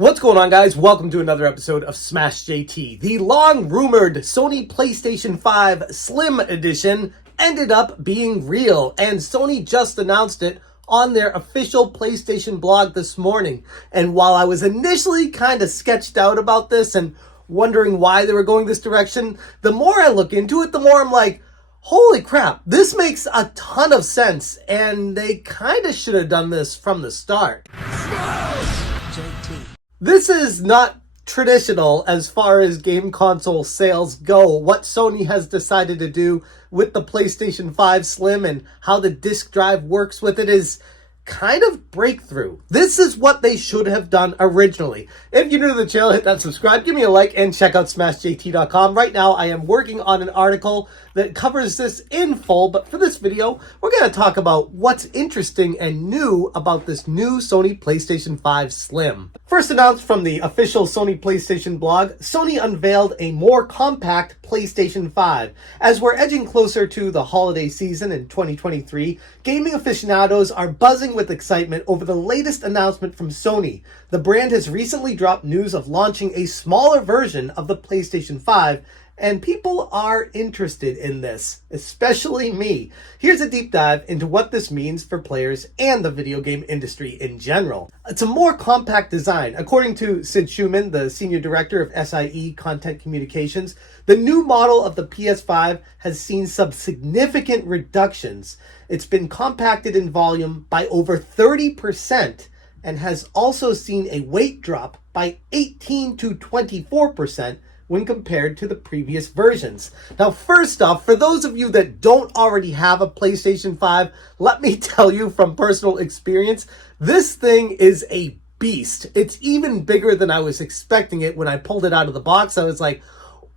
What's going on, guys? Welcome to another episode of Smash JT. The long-rumored Sony PlayStation 5 Slim Edition ended up being real, and Sony just announced it on their official PlayStation blog this morning. And while I was initially kind of sketched out about this and wondering why they were going this direction, the more I look into it, the more I'm like, holy crap, this makes a ton of sense, and they kind of should have done this from the start. JT. This is not traditional as far as game console sales go. What Sony has decided to do with the PlayStation 5 Slim and how the disk drive works with it is kind of breakthrough. This is what they should have done originally. If you're new to the channel, hit that subscribe, give me a like, and check out smashjt.com. Right now, I am working on an article that covers this in full, but for this video, we're going to talk about what's interesting and new about this new Sony PlayStation 5 Slim. First announced from the official Sony PlayStation blog, Sony unveiled a more compact PlayStation 5. As we're edging closer to the holiday season in 2023, gaming aficionados are buzzing with excitement over the latest announcement from Sony. The brand has recently dropped news of launching a smaller version of the PlayStation 5, and people are interested in this, especially me. Here's a deep dive into what this means for players and the video game industry in general. It's a more compact design. According to Sid Schumann, the senior director of SIE Content Communications, the new model of the PS5 has seen some significant reductions. It's been compacted in volume by over 30% and has also seen a weight drop by 18 to 24% when compared to the previous versions. Now, first off, for those of you that don't already have a PlayStation 5, let me tell you from personal experience, this thing is a beast. It's even bigger than I was expecting it when I pulled it out of the box. I was like,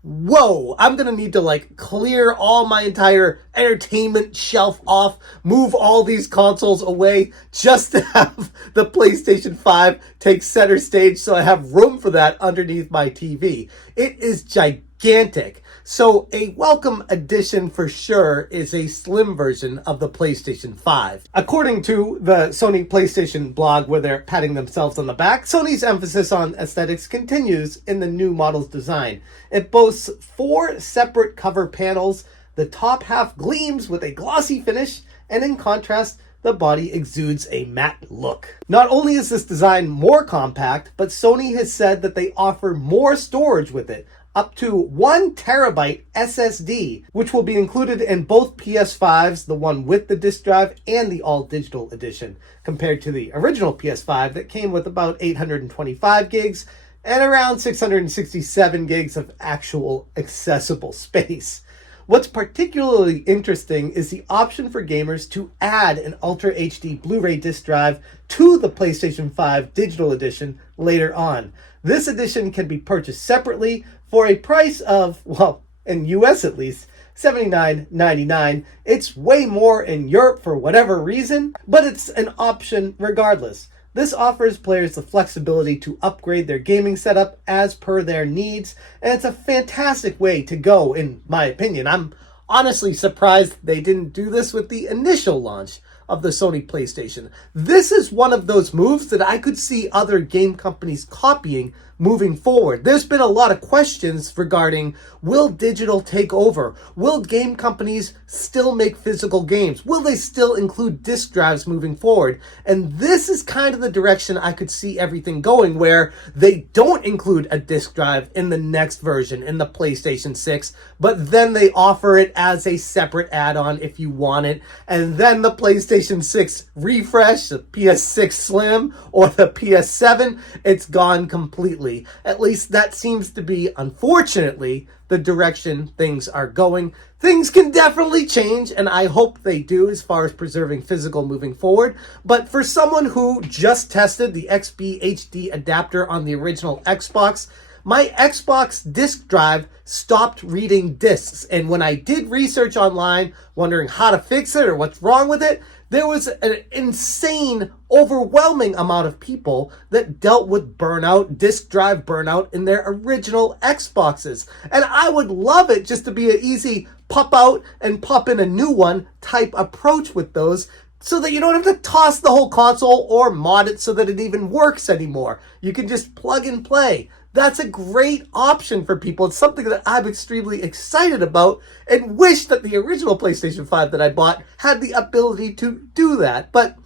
whoa, I'm gonna need to clear all my entire entertainment shelf off, move all these consoles away just to have the PlayStation 5 take center stage so I have room for that underneath my TV. It is gigantic. So a welcome addition for sure is a slim version of the PlayStation 5. According to the Sony PlayStation blog, where they're patting themselves on the back, Sony's emphasis on aesthetics continues in the new model's design. It boasts 4 separate cover panels. The top half gleams with a glossy finish, and in contrast, the body exudes a matte look. Not only is this design more compact, but Sony has said that they offer more storage with it, up to 1 terabyte SSD, which will be included in both PS5s, the one with the disc drive and the all-digital edition, compared to the original PS5 that came with about 825 gigs and around 667 gigs of actual accessible space. What's particularly interesting is the option for gamers to add an Ultra HD Blu-ray disc drive to the PlayStation 5 Digital Edition later on. This edition can be purchased separately for a price of, well, in US at least, $79.99. It's way more in Europe for whatever reason, but it's an option regardless. This offers players the flexibility to upgrade their gaming setup as per their needs, and it's a fantastic way to go, in my opinion. I'm honestly surprised they didn't do this with the initial launch of the Sony PlayStation. This is one of those moves that I could see other game companies copying moving forward. There's been a lot of questions regarding, will digital take over? Will game companies still make physical games? Will they still include disc drives moving forward? And this is kind of the direction I could see everything going, where they don't include a disc drive in the next version, in the PlayStation 6, but then they offer it as a separate add-on if you want it. And then the PlayStation 6 refresh, the PS6 Slim, or the PS7, it's gone completely. At least that seems to be, unfortunately, the direction things are going. Things can definitely change, and I hope they do as far as preserving physical moving forward. But for someone who just tested the XB HD adapter on the original Xbox, my Xbox disk drive stopped reading discs. And when I did research online, wondering how to fix it or what's wrong with it, there was an insane, overwhelming amount of people that dealt with burnout, disk drive burnout in their original Xboxes. And I would love it just to be an easy pop out and pop in a new one type approach with those so that you don't have to toss the whole console or mod it so that it even works anymore. You can just plug and play. That's a great option for people. It's something that I'm extremely excited about and wish that the original PlayStation 5 that I bought had the ability to do that. But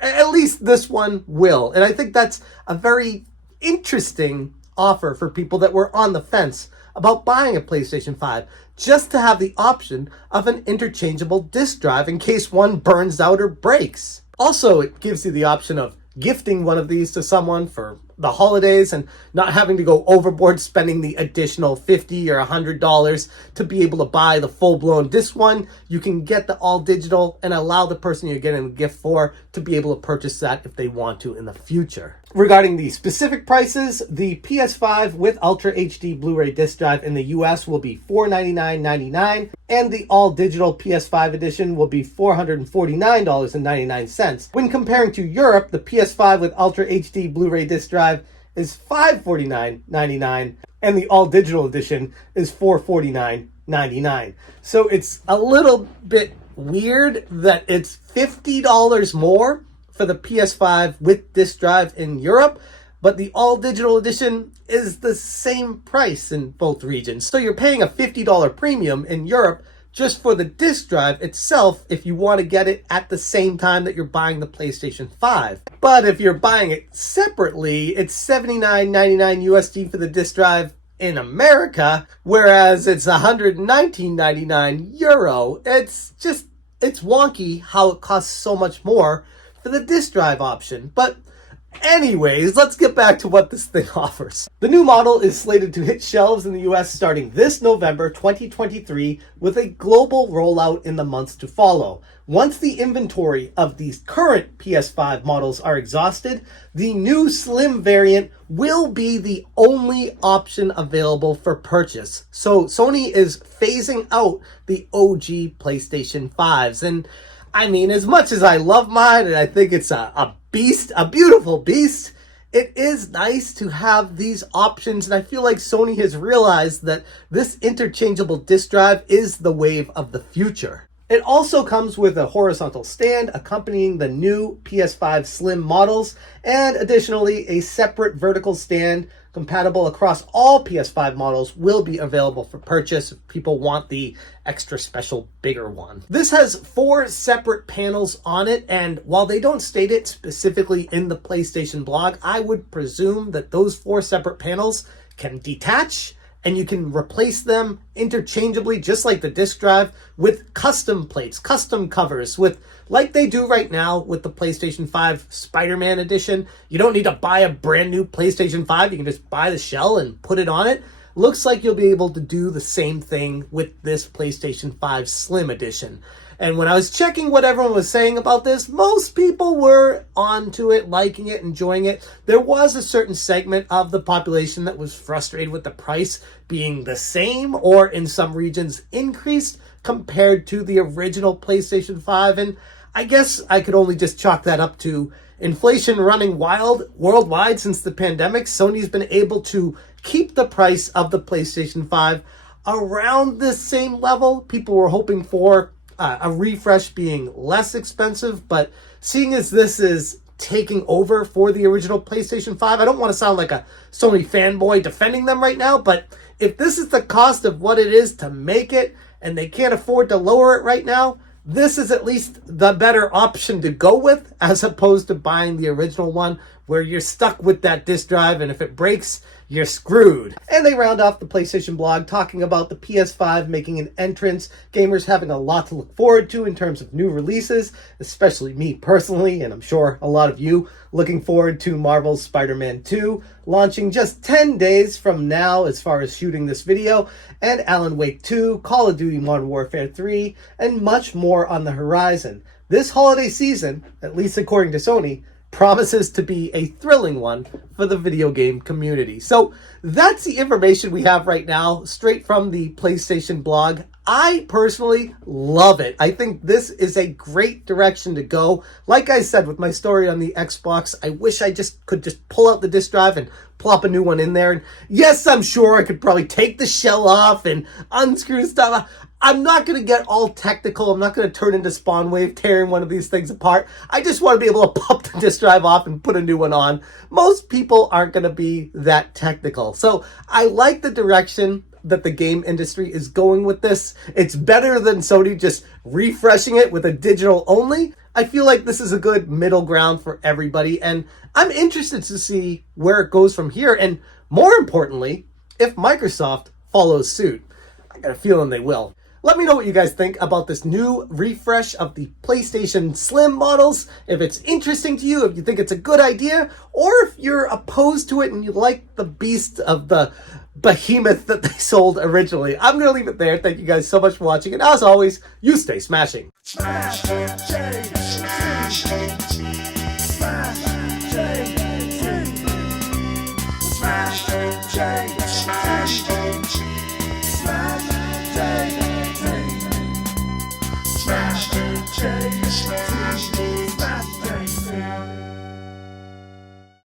at least this one will. And I think that's a very interesting offer for people that were on the fence about buying a PlayStation 5, just to have the option of an interchangeable disc drive in case one burns out or breaks. Also, it gives you the option of gifting one of these to someone for the holidays and not having to go overboard spending the additional $50 or $100 to be able to buy the full-blown disc one. You can get the all digital and allow the person you're getting a gift for to be able to purchase that if they want to in the future. Regarding the specific prices, the PS5 with Ultra HD Blu-ray disc drive in the US will be $499.99, and the all-digital PS5 edition will be $449.99. When comparing to Europe, the PS5 with Ultra HD Blu-ray disc drive is $549.99, and the all-digital edition is $449.99. So it's a little bit weird that it's $50 more for the PS5 with disc drive in Europe, but the all-digital edition is the same price in both regions. So you're paying a $50 premium in Europe just for the disc drive itself if you want to get it at the same time that you're buying the PlayStation 5. But if you're buying it separately, it's $79.99 USD for the disc drive in America, whereas it's $119.99 euro. It's wonky how it costs so much more for the disc drive option. But anyways, let's get back to what this thing offers. The new model is slated to hit shelves in the US starting this November 2023, with a global rollout in the months to follow. Once the inventory of these current PS5 models are exhausted, the new Slim variant will be the only option available for purchase. So Sony is phasing out the OG PlayStation 5s. And I mean, as much as I love mine and I think it's a beast, a beautiful beast, it is nice to have these options. And I feel like Sony has realized that this interchangeable disc drive is the wave of the future. It also comes with a horizontal stand accompanying the new PS5 Slim models, and additionally a separate vertical stand compatible across all PS5 models will be available for purchase if people want the extra special bigger one. This has 4 separate panels on it, and while they don't state it specifically in the PlayStation blog, I would presume that those 4 separate panels can detach and you can replace them interchangeably, just like the disc drive, with custom plates, custom covers, with like they do right now with the PlayStation 5 Spider-Man edition. You don't need to buy a brand new PlayStation 5. You can just buy the shell and put it on it. Looks like you'll be able to do the same thing with this PlayStation 5 Slim edition. And when I was checking what everyone was saying about this, most people were onto it, liking it, enjoying it. There was a certain segment of the population that was frustrated with the price being the same or in some regions increased compared to the original PlayStation 5. And I guess I could only just chalk that up to inflation running wild worldwide since the pandemic. Sony's been able to keep the price of the PlayStation 5 around the same level. People were hoping for a refresh being less expensive, but seeing as this is taking over for the original PlayStation 5, I don't want to sound like a Sony fanboy defending them right now, but if this is the cost of what it is to make it and they can't afford to lower it right now, this is at least the better option to go with as opposed to buying the original one where you're stuck with that disc drive and if it breaks, you're screwed. And they round off the PlayStation blog talking about the PS5 making an entrance, gamers having a lot to look forward to in terms of new releases, especially me personally, and I'm sure a lot of you looking forward to Marvel's Spider-Man 2, launching just 10 days from now as far as shooting this video, and Alan Wake 2, Call of Duty Modern Warfare 3, and much more on the horizon. This holiday season, at least according to Sony, promises to be a thrilling one for the video game community. So that's the information we have right now, straight from the PlayStation blog. I personally love it. I think this is a great direction to go. Like I said with my story on the Xbox, I wish I could just pull out the disc drive and plop a new one in there. And yes, I'm sure I could probably take the shell off and unscrew stuff. I'm not going to get all technical. I'm not going to turn into Spawn Wave tearing one of these things apart. I just want to be able to pop the disk drive off and put a new one on. Most people aren't going to be that technical. So I like the direction that the game industry is going with this. It's better than Sony just refreshing it with a digital only. I feel like this is a good middle ground for everybody, and I'm interested to see where it goes from here, and more importantly, if Microsoft follows suit. I got a feeling they will. Let me know what you guys think about this new refresh of the PlayStation Slim models. If it's interesting to you, if you think it's a good idea, or if you're opposed to it and you like the beast of the behemoth that they sold originally. I'm going to leave it there. Thank you guys so much for watching. And as always, you stay smashing. Smash,